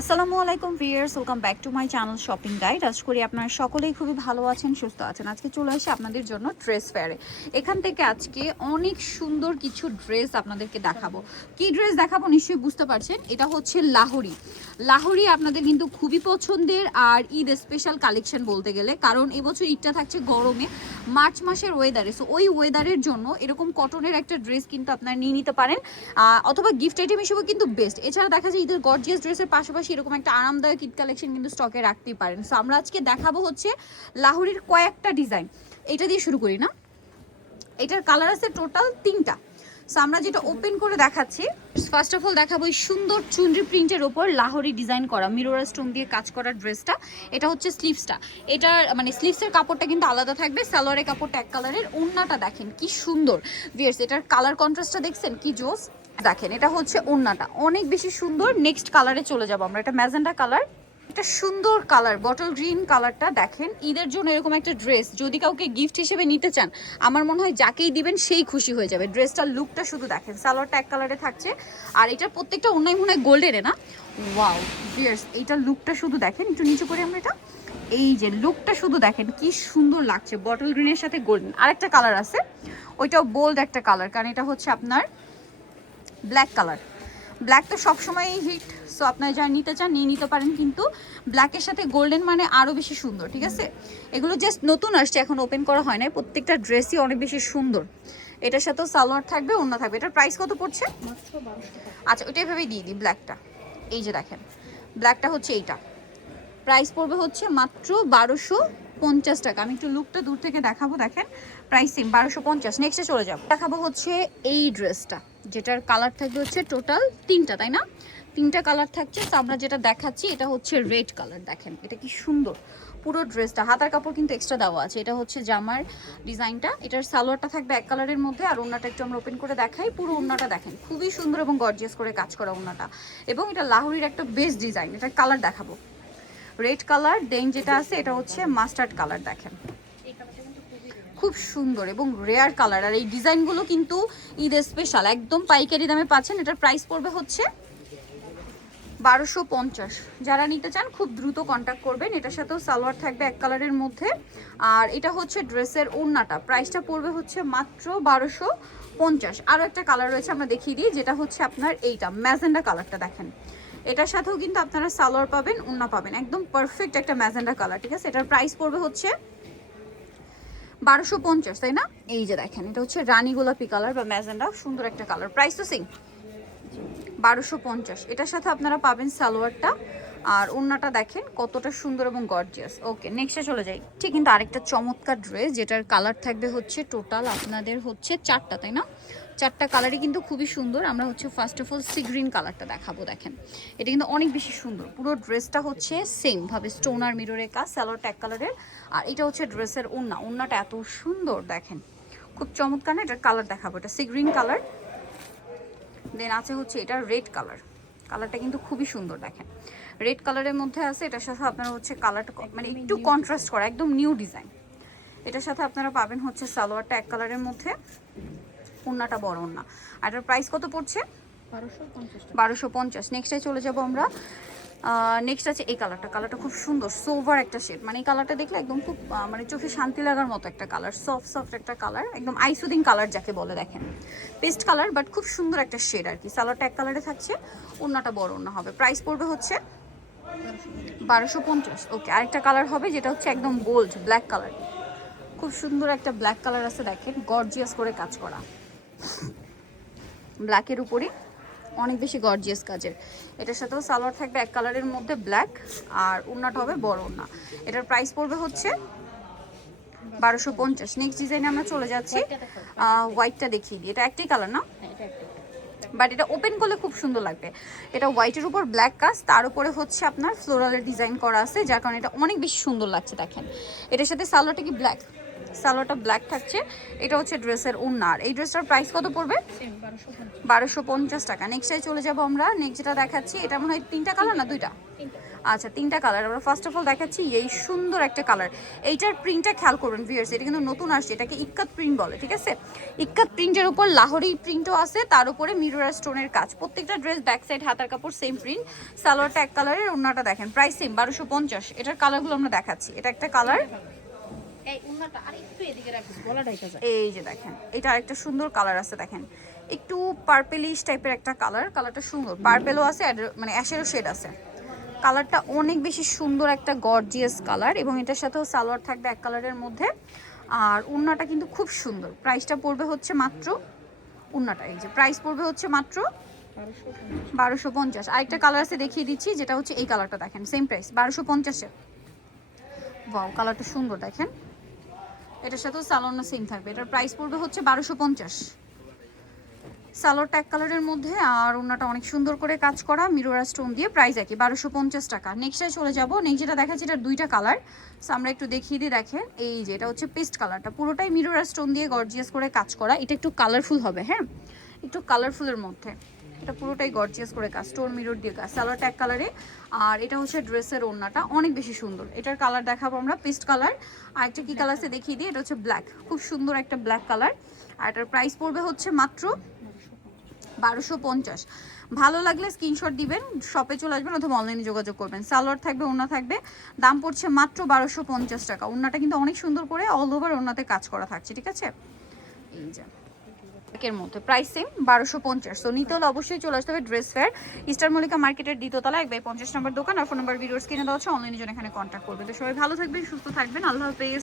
আসসালামু আলাইকুম viewers, welcome back to my channel shopping guide. আশা করি আপনারা সকলেই খুবই ভালো আছেন, সুস্থ আছেন। আজকে চলে আসি আপনাদের জন্য ড্রেস ফেয়ারে। এখান থেকে আজকে অনেক সুন্দর কিছু ড্রেস আপনাদেরকে দেখাবো। কি ড্রেস দেখাবো নিশ্চয়ই বুঝতে পারছেন, এটা হচ্ছে লাহোরি। লাহোরি আপনাদের কিন্তু খুবই পছন্দের আর ঈদ স্পেশাল কালেকশন বলতে গেলে, কারণ এবছর ঈদটা থাকছে গরমে, মার্চ মাসের ওয়েদারে। সো ওই ওয়েদারের জন্য এরকম কটনের একটা ড্রেস কিন্তু আপনারা নিয়ে নিতে পারেন, অথবা গিফট আইটেম হিসেবে কিন্তু বেস্ট। এছাড়া দেখা যায় ঈদের গর্জিয়াস ড্রেসের পাশাপাশি এরকম একটা আরামদায়ক ঈদ কালেকশন কিন্তু স্টকে রাখতেই পারেন। সো আমরা আজকে দেখাবো হচ্ছে লাহোরির কয়েকটা ডিজাইন। এটা দিয়ে শুরু করি না, এটার কালার আছে টোটাল 3টা। সো আমরা যেটা ওপেন করে দেখাচ্ছি, ফার্স্ট অফ অল দেখাবো এই সুন্দর চুনরি প্রিন্টের ওপর লাহোরি ডিজাইন করা মিরর স্টোন দিয়ে কাজ করা ড্রেসটা। এটা হচ্ছে স্লিভসটা, এটার মানে স্লিভসের কাপড়টা কিন্তু আলাদা থাকবে, সালোয়ারের কাপড়টা এক কালারের। ওড়নাটা দেখেন কি সুন্দর ভিউয়ার্স, এটার কালার কন্ট্রাস্টটা দেখছেন কি জোস। দেখেন এটা হচ্ছে ওড়নাটা, অনেক বেশি সুন্দর। নেক্সট কালারে চলে যাবো আমরা, এটা ম্যাজেন্ডা কালার, একটা সুন্দর কালার বটল গ্রিন কালারটা। দেখেন ঈদের জন্য এরকম একটা ড্রেস যদি কাউকে গিফট হিসেবে নিতে চান, আমার মনে হয় যাকেই দিবেন সেই খুশি হয়ে যাবে। ড্রেসটার লুকটা শুধু দেখেন, সালোয়ারটা এক কালারে থাকছে আর এটার প্রত্যেকটা অন্যায় মনে হয় গোল্ডেনে না। ওয়াও ভিউয়ার্স, এইটার লুকটা শুধু দেখেন, একটু নিচু করে আমরা এটা, এই যে লুকটা শুধু দেখেন কি সুন্দর লাগছে বটল গ্রিনের সাথে গোল্ডেন। আরেকটা কালার আছে, ওইটাও বোল্ড একটা কালার, কারণ এটা হচ্ছে আপনার ব্ল্যাক কালার। ব্ল্যাক তো সবসময়ই হিট, সো আপনারা যারা নিতে চান নিয়ে নিতে পারেন, কিন্তু ব্ল্যাকের সাথে গোল্ডেন মানে আরও বেশি সুন্দর। ঠিক আছে, এগুলো জাস্ট নতুন আসছে, এখন ওপেন করা হয় না। প্রত্যেকটা ড্রেসই অনেক বেশি সুন্দর। এটার সাথেও সালোয়ার থাকবে, ওড়না থাকবে। এটার প্রাইস কত পড়ছে? আচ্ছা ওইটা এভাবেই দিয়ে দিই, ব্ল্যাকটা এই যে দেখেন, ব্ল্যাকটা হচ্ছে এইটা, প্রাইস পড়বে হচ্ছে মাত্র 1250 টাকা। আমি একটু লুকটা দূর থেকে দেখাবো, দেখেন প্রাইস সেম 1250। নেক্সটে চলে যাবো, দেখাবো হচ্ছে এই ড্রেসটা, যেটার কালার থাকবে হচ্ছে টোটাল 3টা, তাই না? 3টা কালার থাকছে। তো আমরা যেটা দেখাচ্ছি এটা হচ্ছে রেড কালার। দেখেন এটা কি সুন্দর পুরো ড্রেসটা, হাতার কাপড় কিন্তু এক্সট্রা দেওয়া আছে। এটা হচ্ছে জামার ডিজাইনটা, এটার সালোয়ারটা থাকবে এক কালারের মধ্যে, আর ওড়নাটা একটু আমরা ওপেন করে দেখাই। পুরো ওড়নাটা দেখেন খুবই সুন্দর এবং গর্জিয়াস করে কাজ করা ওড়নাটা, এবং এটা লাহোরির একটা বেস্ট ডিজাইন। এটার কালার দেখাবো রেড কালার, দেন যেটা আছে এটা হচ্ছে মাস্টার্ড কালার। দেখেন খুব সুন্দর এবং রেয়ার কালার, আর এই ডিজাইনগুলো কিন্তু ঈদ স্পেশাল, একদম পাইকারি দামে পাচ্ছেন। এটার প্রাইস পড়বে হচ্ছে 1250। যারা নিতে চান খুব দ্রুত কন্ট্যাক্ট করবেন। এটার সাথেও সালোয়ার থাকবে এক কালারের মধ্যে, আর এটা হচ্ছে ড্রেসের ওড়নাটা, প্রাইসটা পড়বে হচ্ছে মাত্র 1250। আরও একটা কালার রয়েছে আমরা দেখিয়ে দিই, যেটা হচ্ছে আপনার এইটা ম্যাজেন্ডা কালারটা। দেখেন এটার সাথেও কিন্তু আপনারা সালোয়ার পাবেন, ওড়না পাবেন, একদম পারফেক্ট একটা ম্যাজেন্ডা কালার। ঠিক আছে, এটার প্রাইস পড়বে হচ্ছে 1250, তাই না? এই যে দেখেন এটা হচ্ছে রানী গোলাপি কালার বা ম্যাজেন্ডা, সুন্দর একটা কালার, প্রাইস তো সেম 1250। এটার সাথে আপনারা পাবেন সালোয়ারটা, আর ওড়নাটা দেখেন কতটা সুন্দর এবং গর্জিয়াস। ওকে নেক্সটে চলে যাই। ঠিক কিন্তু আরেকটা চমৎকার ড্রেস, যেটার কালার থাকবে হচ্ছে টোটাল আপনাদের হচ্ছে 4টা, তাই না? 4টা কালারই কিন্তু খুবই সুন্দর। আমরা হচ্ছে first of all sea green কালারটা দেখাবো। দেখেন এটা কিন্তু অনেক বেশি সুন্দর, পুরো ড্রেসটা হচ্ছে সেম ভাবে স্টোন আর মিররের কাজ, সালোয়ারটা এক কালারের, আর এটা হচ্ছে ড্রেসের ওড়না। ওড়নাটা এত সুন্দর দেখেন, খুব চমৎকার না? এটার কালার দেখাবো, এটা সি গ্রিন কালার, দেন আছে হচ্ছে এটা রেড কালার। কালারটা কিন্তু খুবই সুন্দর, দেখেন রেড কালারের মধ্যে আছে। এটার সাথে আপনারা হচ্ছে কালারটা মানে একটু কন্ট্রাস্ট করা, একদম নিউ ডিজাইন। এটার সাথে আপনারা পাবেন হচ্ছে সালোয়ারটা এক কালারের মধ্যে, ওড়নাটা বড় ওড়না। আর এটার প্রাইস কত পড়ছে? 1250। নেক্সটে চলে যাব আমরা। নেক্সট আছে এই কালারটা, কালারটা খুব সুন্দর, সোভার একটা শেড, মানে এই কালারটা দেখলে একদম খুব মানে চোখে শান্তি লাগার মতো একটা কালার, সফট সফট একটা কালার, একদম আইসুদিং কালার যাকে বলে। দেখেন পেস্ট কালার বাট খুব সুন্দর একটা শেড আর কি। সালোয়ারটা এক কালারে থাকছে, ওড়নাটা বড় ওড়না হবে। প্রাইস পড়বে হচ্ছে 1250। ওকে আরেকটা কালার হবে যেটা হচ্ছে একদম গোল্ড ব্ল্যাক কালার, খুব সুন্দর একটা ব্ল্যাক কালার আছে, দেখেন গর্জিয়াস করে কাজ করা, ব্ল্যাকের উপরে অনেক বেশি গর্জিয়াস কাজের। এটার সাথেও সালোয়ার থাকবে এক কালারের মধ্যে ব্ল্যাক, আর ওড়নাটা হবে বড় ওড়না। এটার প্রাইস পড়বে হচ্ছে 1250। নেক্সট ডিজাইনে আমরা চলে যাচ্ছি, হোয়াইটটা দেখিয়ে দিই। এটা একটাই কালার না, বাট এটা ওপেন করলে খুব সুন্দর লাগবে। এটা হোয়াইটের উপর ব্ল্যাক কাজ, তার উপরে হচ্ছে আপনার ফ্লোরালের ডিজাইন করা আছে, যার কারণে এটা অনেক বেশি সুন্দর লাগছে। দেখেন এটার সাথে সালোয়ারটা কি ব্ল্যাক, সালোয়ারটা ব্ল্যাক থাকছে, এটা হচ্ছে ড্রেসের ওড়না। আর এই ড্রেসটার প্রাইস কত পড়বে? 1250 টাকা। নেক্সটে চলে যাব আমরা। নেক্সট যেটা দেখাচ্ছি, এটা মনে হয় 3টা কালার না 2টা? আচ্ছা 3টা কালার। আমরা ফার্স্ট অফ অল দেখাচ্ছি এই সুন্দর একটা কালার। এইটার প্রিন্টটা খেয়াল করবেন ভিউয়ার্স, এটা কিন্তু নতুন আসছে, এটাকে ইক্কাত প্রিন্ট বলে, ঠিক আছে? ইক্কাত প্রিন্টের উপর লাহোরি প্রিন্টও আছে, তার উপরে মিরর স্টোনের কাজ। প্রত্যেকটা ড্রেস ব্যাক সাইড হাতার কাপড় সেম প্রিন্ট। সালোয়ারটা এক কালারের, ওড়নাটা দেখেন প্রাইস সেম 1250। এটার কালারগুলো আমরা দেখাচ্ছি। এটা একটা কালার, এই যে দেখেন এটা আরেকটা সুন্দর কালার আছে, দেখেন একটু পার্পেলিশ টাইপের একটা কালার। কালারটা সুন্দর, পার্পেলও আছে মানে অ্যাশেরও শেড আছে। কালারটা অনেক বেশি সুন্দর একটা গর্জিয়াস কালার, এবং এটার সাথেও সালোয়ার থাকবে এক কালারের মধ্যে। আর ওড়নাটা কিন্তু খুব সুন্দর। প্রাইসটা পড়বে হচ্ছে মাত্র, ওড়নাটা এই যে প্রাইস পড়বে হচ্ছে মাত্র 1250। আরেকটা কালার আছে দেখিয়ে দিচ্ছি, যেটা হচ্ছে এই কালারটা দেখেন সেম প্রাইস 1250-এ। ওয়াও কালারটা সুন্দর দেখেন, এটার সাথেও সালোয়ার সেম থাকবে। এটার প্রাইস পড়বে হচ্ছে 1250। সালোয়ারটা এক কালারের মধ্যে, আর ওড়নাটা অনেক সুন্দর করে কাজ করা মিরর স্টোন দিয়ে, প্রাইস একই 1250 টাকা। নেক্সটে চলে যাব। নেক্সট যেটা দেখাচ্ছি, এটা 2টা কালার। সো আমরা একটু দেখিয়ে দিই, দেখেন এই যে এটা হচ্ছে পেস্ট কালারটা, পুরোটাই মিরর স্টোন দিয়ে গর্জিয়াস করে কাজ করা। এটা একটু কালারফুল হবে, হ্যাঁ একটু কালারফুলের মধ্যে। এটা পুরোটাই গর্জিয়াস করে কাজ, স্টোন মিরর দিয়ে কাজ। সালোয়ারটা এক কালারে, আর এটা হচ্ছে ড্রেসের ওড়নাটা অনেক বেশি সুন্দর। এটার কালার দেখাবো আমরা পেস্ট কালার। আর একটা কি কালার আছে দেখিয়ে দিই, এটা হচ্ছে ব্ল্যাক, খুব সুন্দর একটা ব্ল্যাক কালার। আর এটার প্রাইস পড়বে হচ্ছে মাত্র 1250। ভালো লাগলে স্ক্রিনশট দিবেন, শপে চলে আসবেন অথবা অনলাইনে যোগাযোগ করবেন। সালোয়ার থাকবে, ওড়না থাকবে, দাম পড়ছে মাত্র 1250 টাকা। ওড়নাটা কিন্তু অনেক সুন্দর করে অল ওভার ওড়নাতে কাজ করা থাকছে, ঠিক আছে? এই যে এর মধ্যে প্রাইস সেম 1250। সো নিতে হলে অবশ্যই চলে আসতে হবে ড্রেস ফেয়ার, ইস্টার মল্লিকা মার্কেটের দ্বিতীয়তলা 1/50 নম্বর দোকান। আর ফোন নাম্বার ভিডিওর স্ক্রিনে দেওয়া আছে, অনলাইনে জন্য এখানে কন্ট্যাক্ট করবে। তো সবাই ভালো থাকবেন, সুস্থ থাকবেন, আল্লাহ হাফেজ।